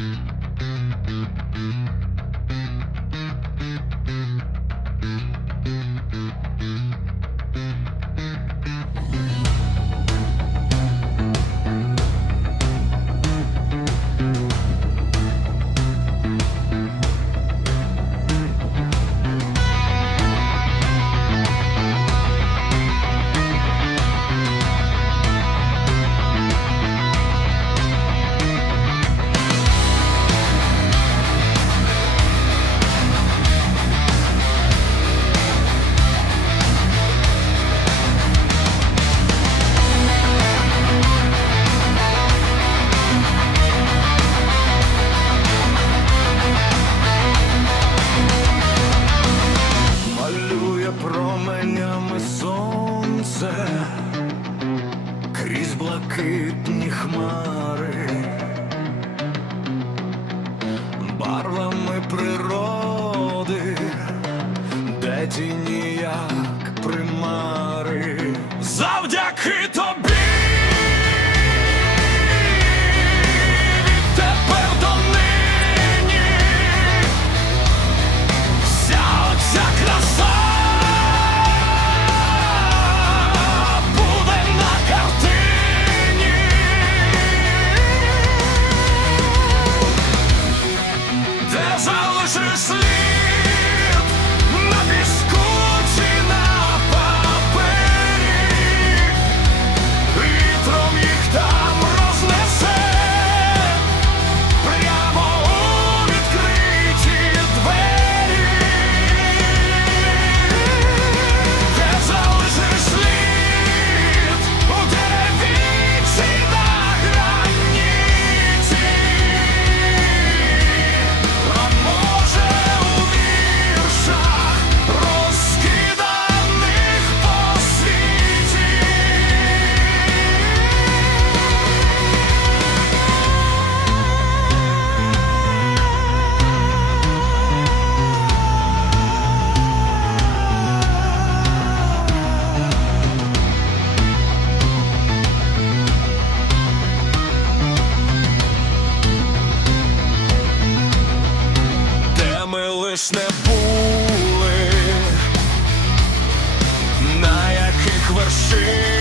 Mm-hmm. повзе крізь блакитні хмари, барвами природи, де тіні. колись не були, на яких вершинах